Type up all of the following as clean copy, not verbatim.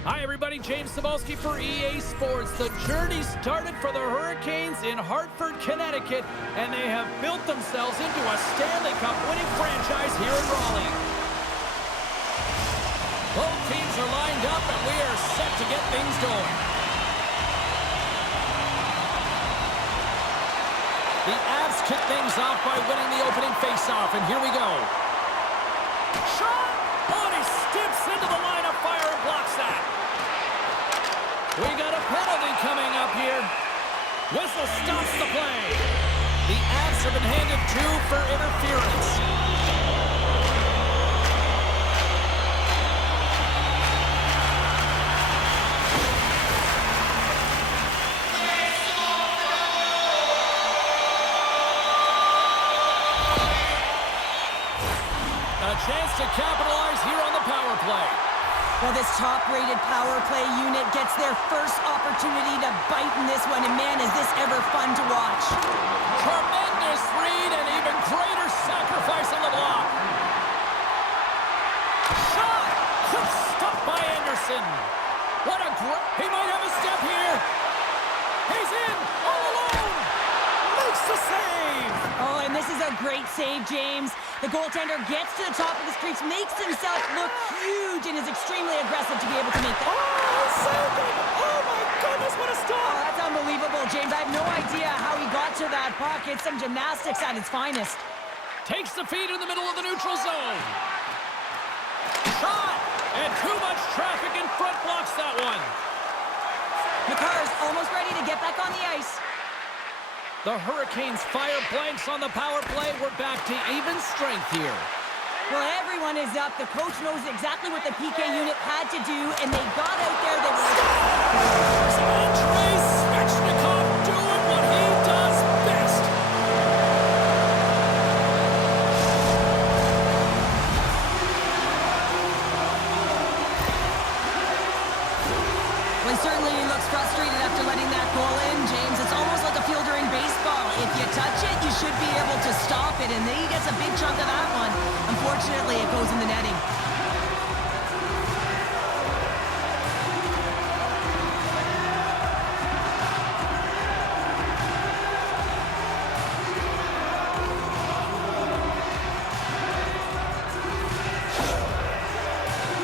Hi, everybody. James Cebulski for EA Sports. The journey started for the Hurricanes in Hartford, Connecticut, and they have built themselves into a Stanley Cup winning franchise here in Raleigh. Both teams are lined up, and we are set to get things going. The Avs kick things off by winning the opening faceoff, and here we go. Shot! Oh, and he steps into the line of fire and blocks that. We got a penalty coming up here. Whistle stops the play. The Avs have been handed 2 for interference. A chance to capitalize here on the power play. Well, this top-rated power play unit gets their first opportunity to bite in this one, and man, is this ever fun to watch. Tremendous read and even greater sacrifice on the block. Shot! Quick stop by Anderson. What a great... He might have a step here. He's in all alone. Makes the save. Oh, and this is a great save, James. The goaltender gets to the top of the crease, makes himself look huge, and is extremely aggressive to be able to make that. Oh, saved it! Oh, my goodness, what a stop! Oh, that's unbelievable, James. I have no idea how he got to that puck. It's some gymnastics at its finest. Takes the feed in the middle of the neutral zone. Shot! And too much traffic in front blocks that one. McCarr's almost ready to get back on the ice. The Hurricanes fire blanks on the power play. We're back to even strength here. Well, everyone is up. The coach knows exactly what the PK unit had to do, and they got out there. They were... Andrei Svechnikov doing what he does best. Well, certainly he looks frustrated after letting that goal in, James. It's almost like a fielder in baseball. If you touch it, you should be able to stop it, and then he gets a big chunk of that one. Unfortunately, it goes in the netting.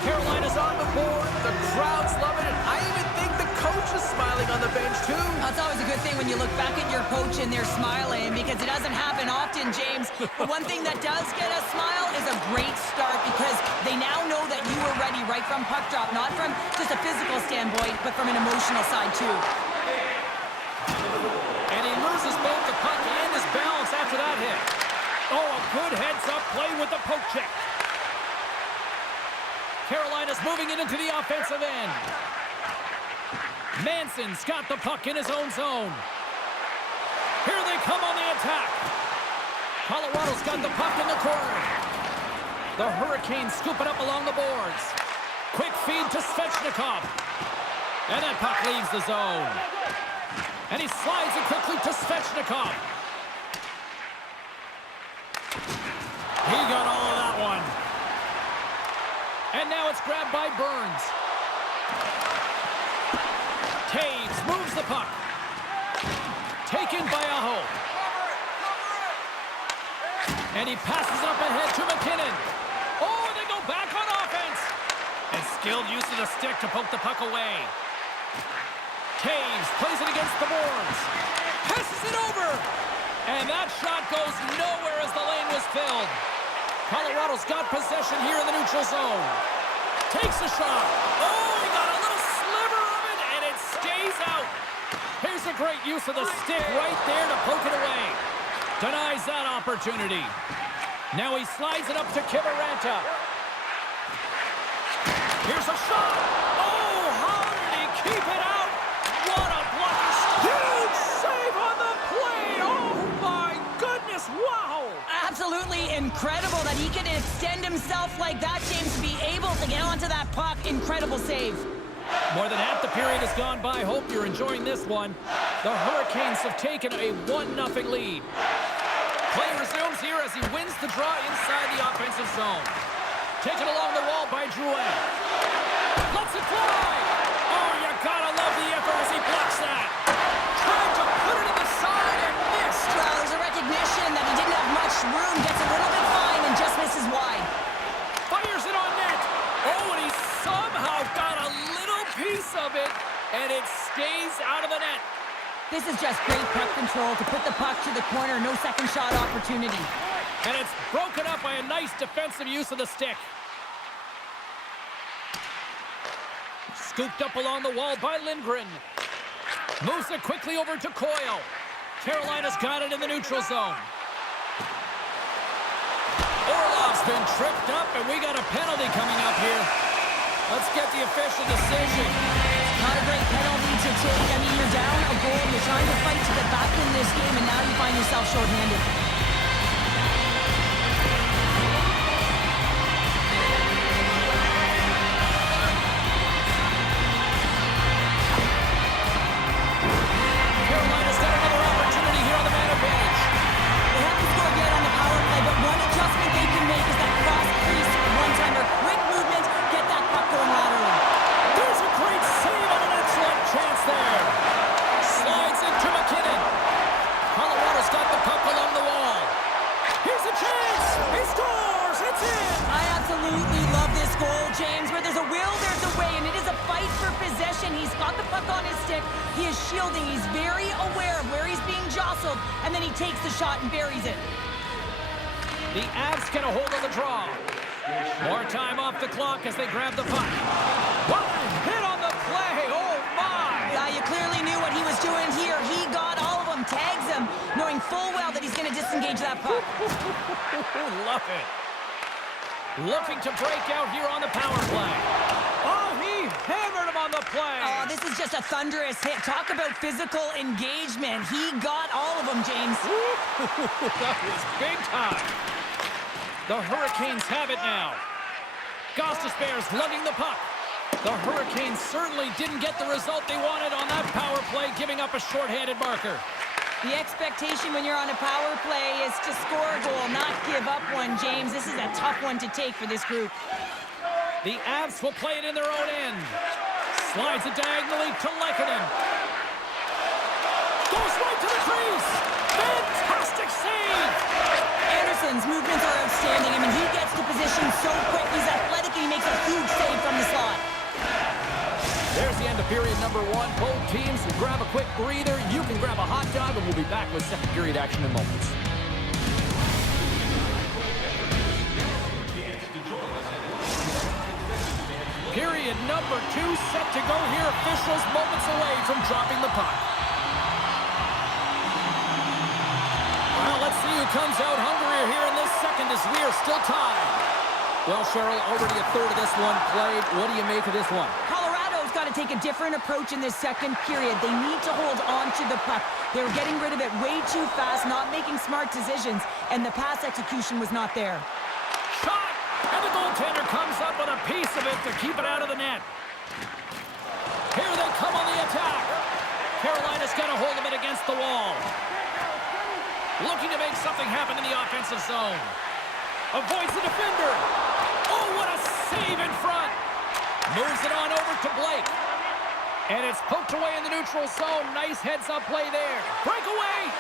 Carolina's on the board. The crowd's loving it. I even think the coach is smiling on the bench, too. That's always a good thing when you look back at your coach and they're smiling, because it doesn't happen often, James. But one thing that does get a smile is a great start, because they now know that you were ready right from puck drop, not from just a physical standpoint, but from an emotional side, too. And he loses both the puck and his balance after that hit. Oh, a good heads-up play with the poke check. Carolina's moving it into the offensive end. Manson's got the puck in his own zone. Here they come on the attack. Colorado's got the puck in the corner. The Hurricanes scoop it up along the boards. Quick feed to Svechnikov. And that puck leaves the zone. And he slides it quickly to Svechnikov. He got all of that one. And now it's grabbed by Burns. Taves moves the puck. Taken by Aho. And he passes it up ahead to McKinnon. Oh, and they go back on offense. And skilled use of the stick to poke the puck away. Taves plays it against the boards. Passes it over. And that shot goes nowhere as the lane was filled. Colorado's got possession here in the neutral zone. Takes a shot. Oh, he got a little sliver of it, and it stays out. Here's a great use of the stick right there to poke it away. Denies that opportunity. Now he slides it up to Kiviranta. Here's a shot. Oh, how did he keep it out? What a block. Huge save on the play. Oh, my goodness. Wow. Absolutely incredible that he can extend himself like that, James, to be able to get onto that puck. Incredible save. More than half the period has gone by. Hope you're enjoying this one. The Hurricanes have taken a 1-0 lead. Play resumes here as he wins the draw inside the offensive zone. taken along the wall by Drouin. Lets it fly. Oh, you gotta love the effort as he blocks that. Trying to put it in the side and missed. Well, there's a recognition that he didn't have much room. Gets a little bit fine and just misses wide. Fires it on net. Oh, and he somehow got a little piece of it, and it stays out of the net. This is just great puck control to put the puck to the corner. No second shot opportunity. And it's broken up by a nice defensive use of the stick. Scooped up along the wall by Lindgren. Moves it quickly over to Coyle. Carolina's got it in the neutral zone. Orlov's been tripped up, and we got a penalty coming up here. Let's get the official decision. Not a great penalty to take. I mean, you're down a goal. You're trying to fight to get back in this game, and now you find yourself shorthanded. Carolina's got another opportunity here on the man advantage. They haven't scored yet on the power play, but one adjustment they can make is that cross-crease one-timer. Quick movement, get that puck going laterally. There's a great save and an excellent chance there. Slides into McKinnon. Colorado's got the puck along the wall. Here's a chance. He scores. It's in. I absolutely love this goal, James. Where there's a will, there's a way, and it is a fight for possession. He's got the puck on his stick. He is shielding. He's very aware of where he's being jostled, and then he takes the shot and buries it. The Avs get a hold of the draw. More time off the clock as they grab the puck. What a hit on the play. Oh, my. Yeah, you clearly knew what he was doing here. He got all of them, tags them, knowing full well that he's going to disengage that puck. Love it. Looking to break out here on the power play. Oh, he hammered him on the play. Oh, this is just a thunderous hit. Talk about physical engagement. He got all of them, James. That was big time. The Hurricanes have it now. Gostisbehere's lugging the puck. The Hurricanes certainly didn't get the result they wanted on that power play, giving up a shorthanded marker. The expectation when you're on a power play is to score a goal, not give up one, James. This is a tough one to take for this group. The Avs will play it in their own end. Slides it diagonally to Lehkonen. Goes right to the crease. Fantastic save. Anderson's movements are outstanding. I mean, he gets to position so quick. He's athletic and he makes a huge save from the slot. There's the end of period number one. Both teams will grab a quick breather. You can grab a hot dog, and we'll be back with second period action in moments. Period number two set to go here. Officials moments away from dropping the puck. Well, let's see who comes out hungrier here in this second as we are still tied. Well, Cheryl, already a third of this one played. What do you make of this one? Colorado's got to take a different approach in this second period. They need to hold on to the puck. They were getting rid of it way too fast, not making smart decisions, and the pass execution was not there. Shot! And the goaltender comes up with a piece of it to keep it out of the net. Here they come on the attack. Carolina's got a hold of it against the wall. Looking to make something happen in the offensive zone. Avoids the defender. Oh, what a save in front. Moves it on over to Blake. And it's poked away in the neutral zone. Nice heads-up play there. Breakaway.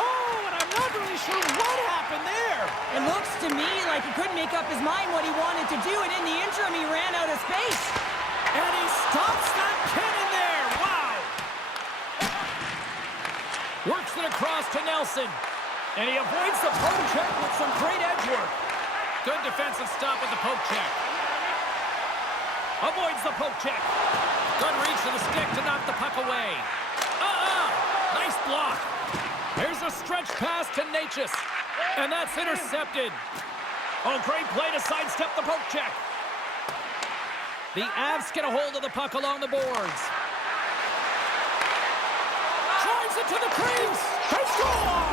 Oh, and I'm not really sure what happened there. It looks to me like he couldn't make up his mind what he wanted to do, and in the interim, he ran out of space. And he stops that cannon there. Wow. Works it across to Nelson. And he avoids the poke check with some great edge work. Good defensive stop with the poke check. Avoids the poke check. Good reach to the stick to knock the puck away. Nice block. Here's a stretch pass to Natchez. And that's intercepted. Oh, great play to sidestep the poke check. The Avs get a hold of the puck along the boards. Drives it to the crease. They score!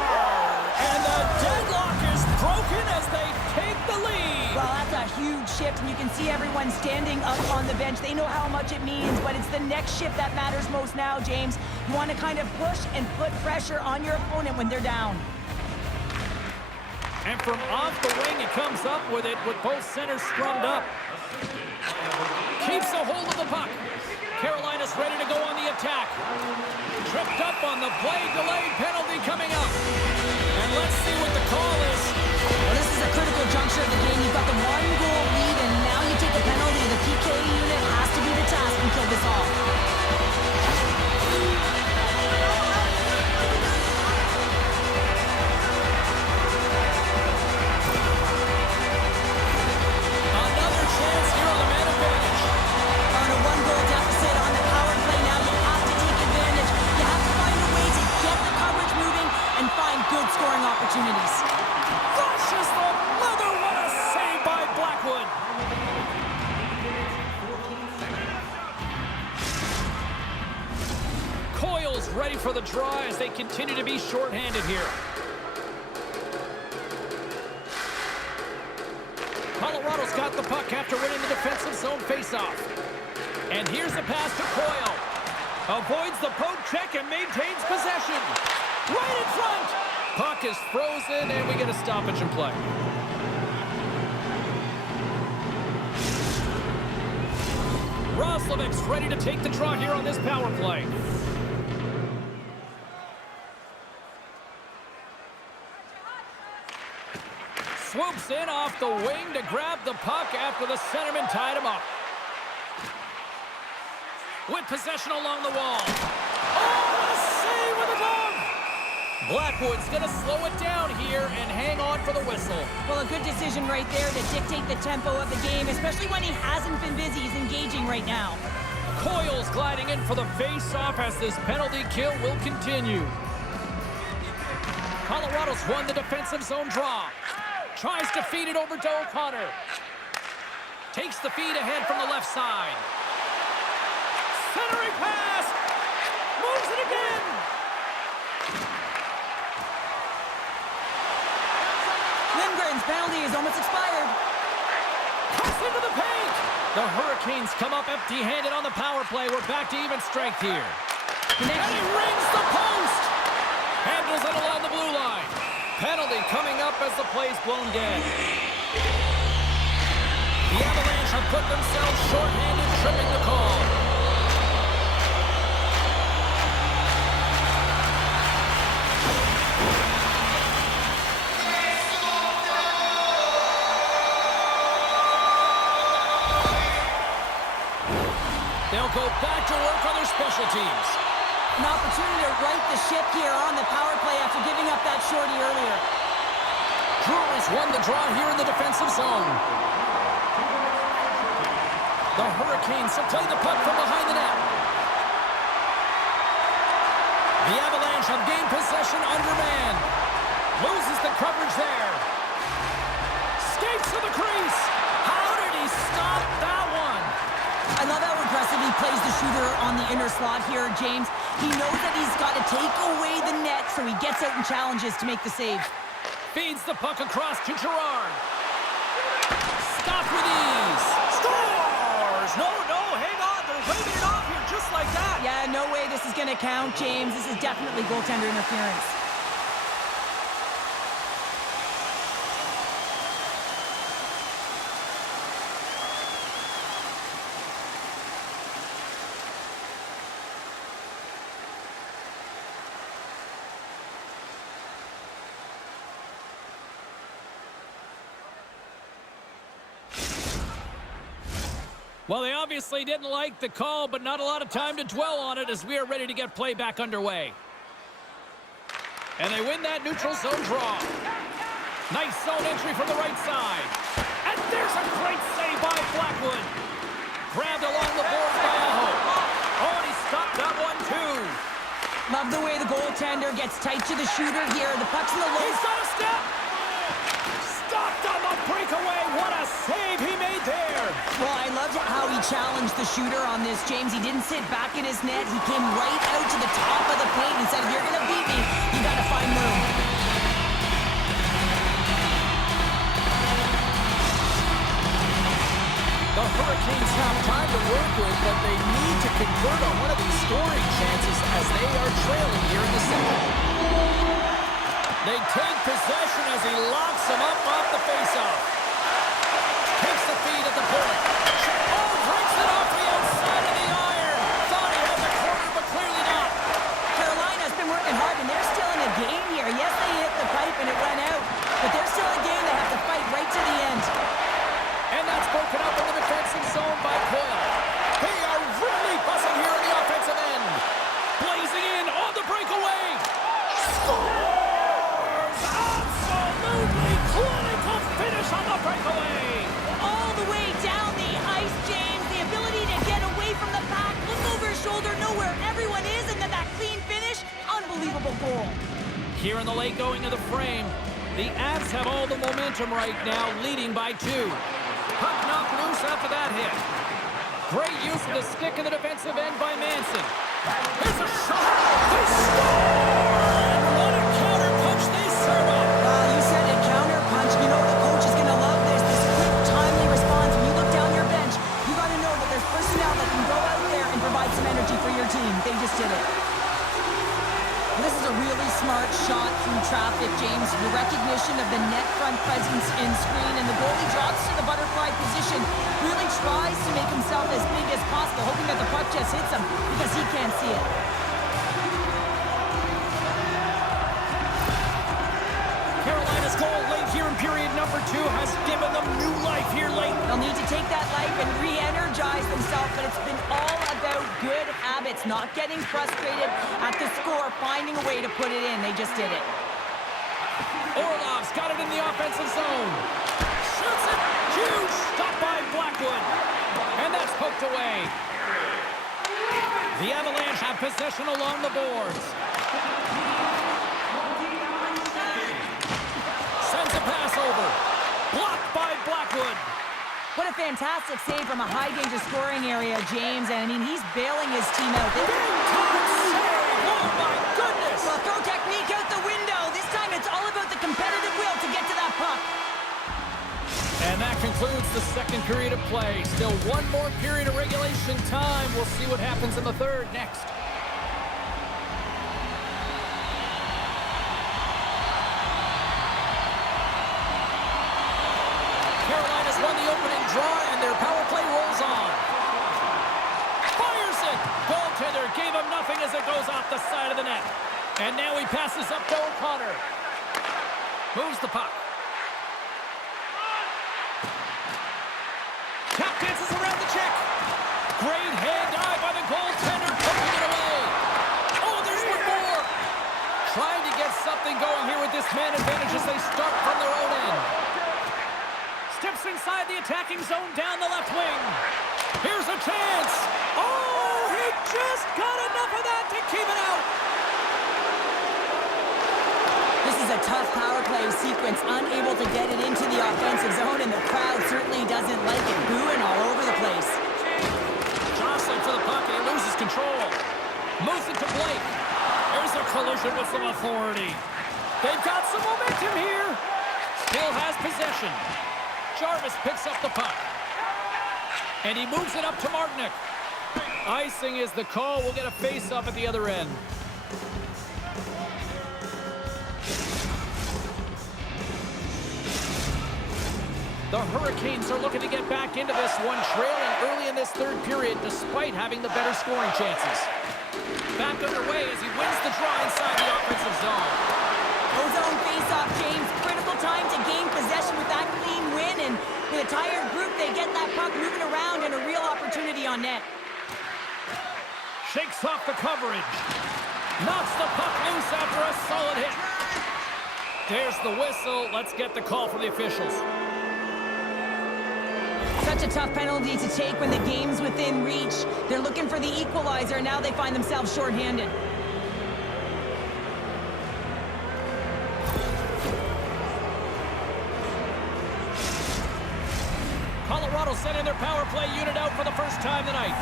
And the deadlock is broken as they take the lead. Well, that's a huge shift, and you can see everyone standing up on the bench. They know how much it means, but it's the next shift that matters most now, James. You want to kind of push and put pressure on your opponent when they're down. And from off the wing, he comes up with it with both centers scrummed up. Keeps a hold of the puck. Carolina's ready to go on the attack. Tripped up on the play, delayed penalty coming up. And let's see what the call is. Well, this is a critical juncture of the game. You've got the one-goal lead, and now you take the penalty. The PK unit has to be the task and kill this off. Another chance here on the man advantage. On a one-goal deficit on the power play now, you have to take advantage. You have to find a way to get the coverage moving and find good scoring opportunities. Flushes the leather. What a save by Blackwood. Coyle's ready for the draw as they continue to be shorthanded here. Colorado's got the puck after winning the defensive zone faceoff. And here's the pass to Coyle. Avoids the poke check and maintains possession. Right in front. Puck is frozen, and we get a stoppage in play. Roslovic's ready to take the draw here on this power play. Swoops in off the wing to grab the puck after the centerman tied him up. With possession along the wall. Oh, what a save with a glove! Blackwood's going to slow it down here and hang on for the whistle. Well, a good decision right there to dictate the tempo of the game, especially when he hasn't been busy. He's engaging right now. Coyle's gliding in for the face-off as this penalty kill will continue. Colorado's won the defensive zone draw. Tries to feed it over to O'Connor. Takes the feed ahead from the left side. Centering pass. Moves it again. Lindgren's penalty is almost expired. Cuts into the paint. The Hurricanes come up empty-handed on the power play. We're back to even strength here. And he rings the post. Handles it along the blue line. Penalty coming up as the play's blown dead. The Avalanche have put themselves short-handed, tripping the call. They'll go back to work on their special teams. An opportunity to right the ship here on the power play after giving up that shorty earlier. Drury's won the draw here in the defensive zone. The Hurricanes have played the puck from behind the net. The Avalanche have gained possession under man. Loses the coverage there. Skates to the crease. How did he stop that one? I love how aggressive he plays the shooter on the inner slot here, James. He knows that he's got to take away the net, so he gets out and challenges to make the save. Feeds the puck across to Gerard. Stop with ease. Scores! No, hang on. They're waving it off here just like that. Yeah, no way this is going to count, James. This is definitely goaltender interference. Well, they obviously didn't like the call, but not a lot of time to dwell on it as we are ready to get play back underway. And they win that neutral zone draw. Nice zone entry from the right side. And there's a great save by Blackwood. Grabbed along the boards by Aho. Oh, and he stopped that one too. Love the way the goaltender gets tight to the shooter here. The puck's in the low. He's got a step. Stopped on the breakaway. What a save he made there. Well, I loved how he challenged the shooter on this, James. He didn't sit back in his net. He came right out to the top of the paint and said, if you're going to beat me, you got to find room. The Hurricanes have time to work with, but they need to convert on one of these scoring chances as they are trailing here in the second. They take possession as he locks them up off the faceoff. Takes the feed at the point. Oh, breaks it off the outside of the iron. Thought he had the corner, but clearly not. Carolina's been working hard, and they're still in a game here. Yes, they hit the pipe and it went out, but they're still in a game they have to fight right to the end. And that's broken up in the defensive zone by Coyle. They are really buzzing here in the offensive end. Blazing in on the breakaway. Scores! Absolutely clinical finish on the breakaway. All the way down the ice, James. The ability to get away from the pack, look over his shoulder, know where everyone is, and then that clean finish. Unbelievable goal. Here in the late going of the frame, the Avs have all the momentum right now, leading by 2. Puck knocked loose after that hit. Great use of the stick in the defensive end by Manson. Here's a shot. They score! And what a counter punch they serve up. You said it, counter punch. You know the coach is going to love this. This quick, timely response. When you look down your bench, you got to know that there's personnel that can go out there and provide some energy for your team. They just did it. This is a really smart shot through traffic, James. The recognition of the net front presence in screen, and the goalie drops to the butterfly position, really tries to make himself as big as possible, hoping that the puck just hits him because he can't see it. Carolina's goal late here in period number 2 has given them new life here late. They'll need to take that life and re-energize themselves, but it's been all about good habits, not getting frustrated at the score, finding a way to put it in. They just did it. Orlov's got it in the offensive zone. Shoots it. Huge stop by Blackwood. And that's poked away. The Avalanche have possession along the boards. Sends a pass over. Blocked by Blackwood. What a fantastic save from a high-danger scoring area, James. And, I mean, he's bailing his team out. Big time save! Oh, my goodness! Well, throw technique out the window. This time it's all about the competitive will to get to that puck. And that concludes the second period of play. Still one more period of regulation time. We'll see what happens in the third next. Carolina's won the opening draw, and their power play rolls on. Fires it! Goaltender gave him nothing as it goes off the side of the net. And now he passes up to O'Connor. Moves the puck. Tap dances around the check. Great hand eye by the goaltender, poking it away. Oh, there's one more. Trying to get something going here with this man advantage as they start from their own end. Steps inside the attacking zone down the left wing. Here's a chance. Oh, he just got enough of that to keep it out. This is a tough power play sequence, unable to get it into the offensive zone, and the crowd certainly doesn't like it, booing all over the place. Jostling for the puck, and he loses control. Moves it to Blake. There's a collision with some authority. They've got some momentum here. Still has possession. Jarvis picks up the puck. And he moves it up to Martinick. Icing is the call. We'll get a face-off at the other end. The Hurricanes are looking to get back into this one, trailing early in this third period despite having the better scoring chances. Back underway as he wins the draw inside the offensive zone. Ozone face-off, James. Critical time to gain possession with that clean win, and with a tired group, they get that puck moving around and a real opportunity on net. Shakes off the coverage. Knocks the puck loose after a solid hit. There's the whistle. Let's get the call from the officials. Such a tough penalty to take when the game's within reach. They're looking for the equalizer, and now they find themselves shorthanded. Colorado sending their power play unit out for the first time tonight.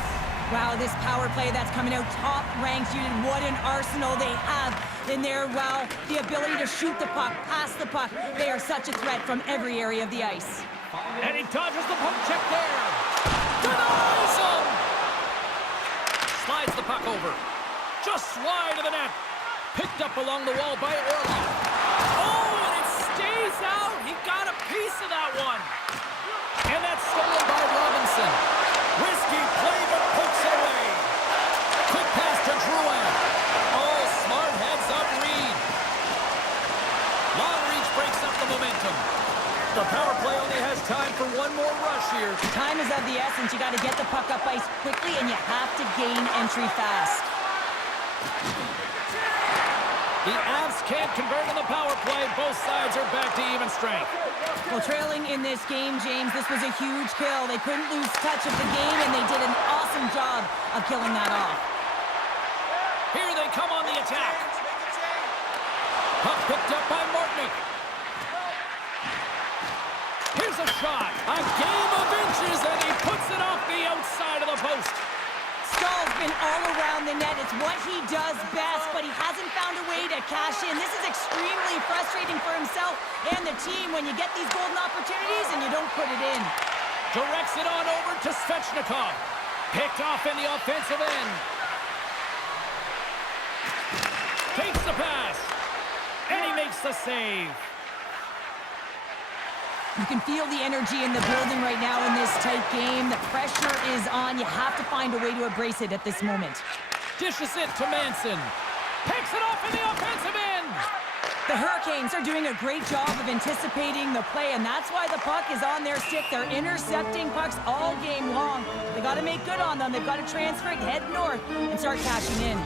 Wow, this power play that's coming out top-ranked unit. What an arsenal they have in there. Wow, the ability to shoot the puck, pass the puck. They are such a threat from every area of the ice. And he dodges the poke check there. Denies him! Slides the puck over. Just wide of the net. Picked up along the wall by Orlov. out. He got a piece of that one. And that's stolen by Robinson. Risky play, but pokes it away. Quick pass to Drouin. Oh, smart heads-up read. Long reach breaks up the momentum. The power play only has time for one more rush here. Time is of the essence. You got to get the puck up ice quickly, and you have to gain entry fast. The Avs can't convert on the power play. Both sides are back to even strength. Well, trailing in this game, James, this was a huge kill. They couldn't lose touch of the game, and they did an awesome job of killing that off. Here they come on the attack. Puck picked up by Martinic. Here's a shot. A game of inches, and he puts it off the outside of the post. Stahl's been all around the net. It's what he does best, but he hasn't found a way to cash in. This is extremely frustrating for himself and the team when you get these golden opportunities and you don't put it in. Directs it on over to Svechnikov. Picked off in the offensive end. Takes the pass. And he makes the save. You can feel the energy in the building right now in this tight game. The pressure is on. You have to find a way to embrace it at this moment. Dishes it to Manson. Picks it off in the offensive end. The Hurricanes are doing a great job of anticipating the play, and that's why the puck is on their stick. They're intercepting pucks all game long. They got to make good on them. They've got to transfer it, head north, and start cashing in.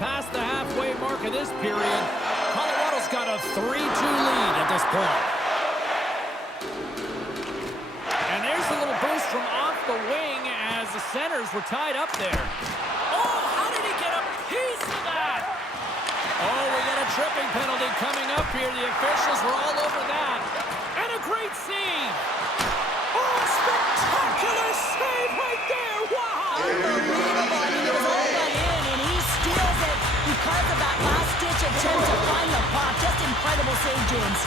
Past the halfway mark of this period, Colorado's got a 3-2 lead at this point. And there's a little boost from off the wing as the centers were tied up there. Oh, how did he get a piece of that? Oh, we got a tripping penalty coming up here. The officials were all over that. And a great save. Oh, spectacular save right there. Wow. Unbelievable. I mean, it was all but in, and he steals it because of that last-ditch attempt to find the puck. Just incredible save, James.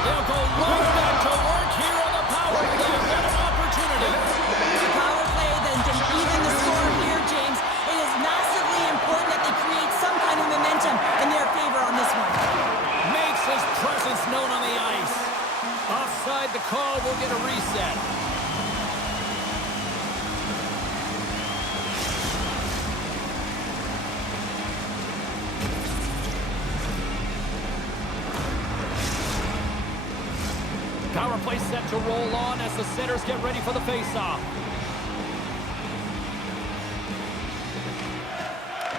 They'll go right back to work here on the power play. What an opportunity. Power play, then even the score here, James. It is massively important that they create some kind of momentum in their favor on this one. Makes his presence known on the ice. Offside the call, will get a reset. Power play set to roll on as the centers get ready for the face-off.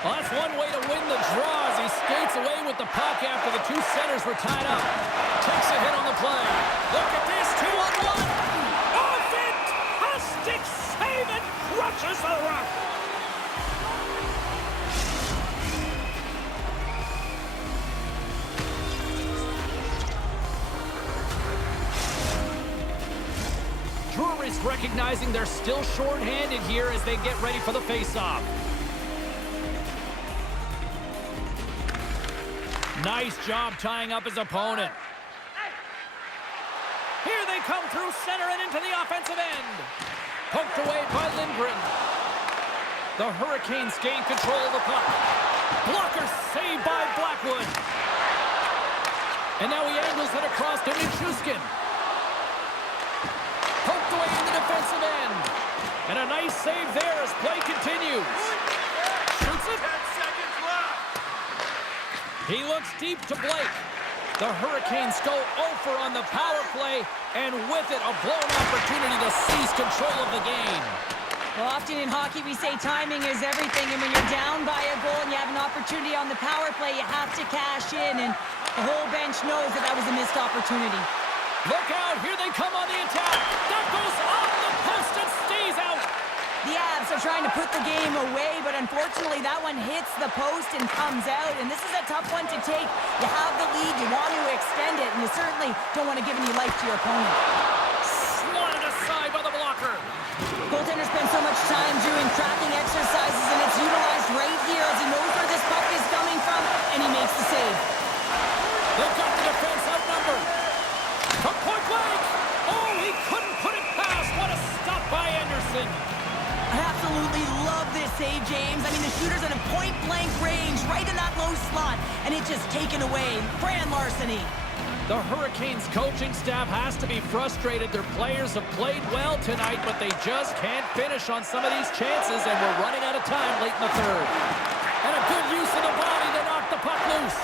Well, that's one way to win the draw as he skates away with the puck after the two centers were tied up. Takes a hit on the play. Look at this, 2-on-1. Oh, fantastic save and crushes the rock. Drury's recognizing they're still short-handed here as they get ready for the face-off. Nice job tying up his opponent. Here they come through center and into the offensive end. Poked away by Lindgren. The Hurricanes gain control of the puck. Blocker saved by Blackwood. And now he angles it across to Nichushkin. Poked away in the defensive end. And a nice save there as play continues. Shoots it. 10 seconds left. He looks deep to Blake. The Hurricanes go over on the power play, and with it, a blown opportunity to seize control of the game. Well, often in hockey, we say timing is everything, and when you're down by a goal and you have an opportunity on the power play, you have to cash in, and the whole bench knows that that was a missed opportunity. Look out, here they come on the attack. That goes off the post and stays out. The Avs are trying to put the game away, but unfortunately that one hits the post and comes out, and this is a tough one to take. You have the lead, you want to extend it, and you certainly don't want to give any life to your opponent. Swatted aside by the blocker. Goaltender spends so much time doing tracking exercises, and it's utilized right here as he knows where this puck is coming from, and he makes the save. They've got the defense outnumbered. From save, James. I mean, the shooter's in a point-blank range, right in that low slot, and it's just taken away. Grand larceny. The Hurricanes coaching staff has to be frustrated. Their players have played well tonight, but they just can't finish on some of these chances, and we're running out of time late in the third. And a good use of the body to knock the puck loose.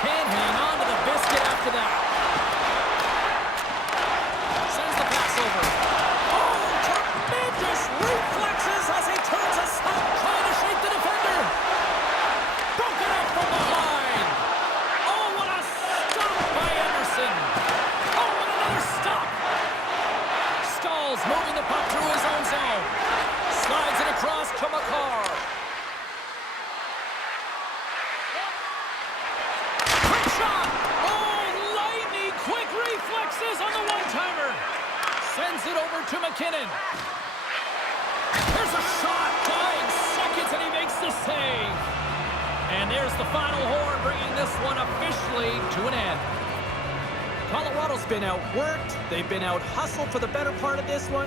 Can't hang on to the biscuit after that. Sends the pass over. Oh, tremendous reflexes as he turns aside, trying to shake the defender. Broken up from behind. Oh, what a stop by Anderson. Oh, and another stop. Stalls moving the puck through his own zone. Slides it across to Makar. Quick shot. Oh, lightning quick reflexes on the one-timer. Sends it over to McKinnon. There's a shot. Dying seconds, and he makes the save. And there's the final horn, bringing this one officially to an end. Colorado's been outworked. They've been out-hustled for the better part of this one.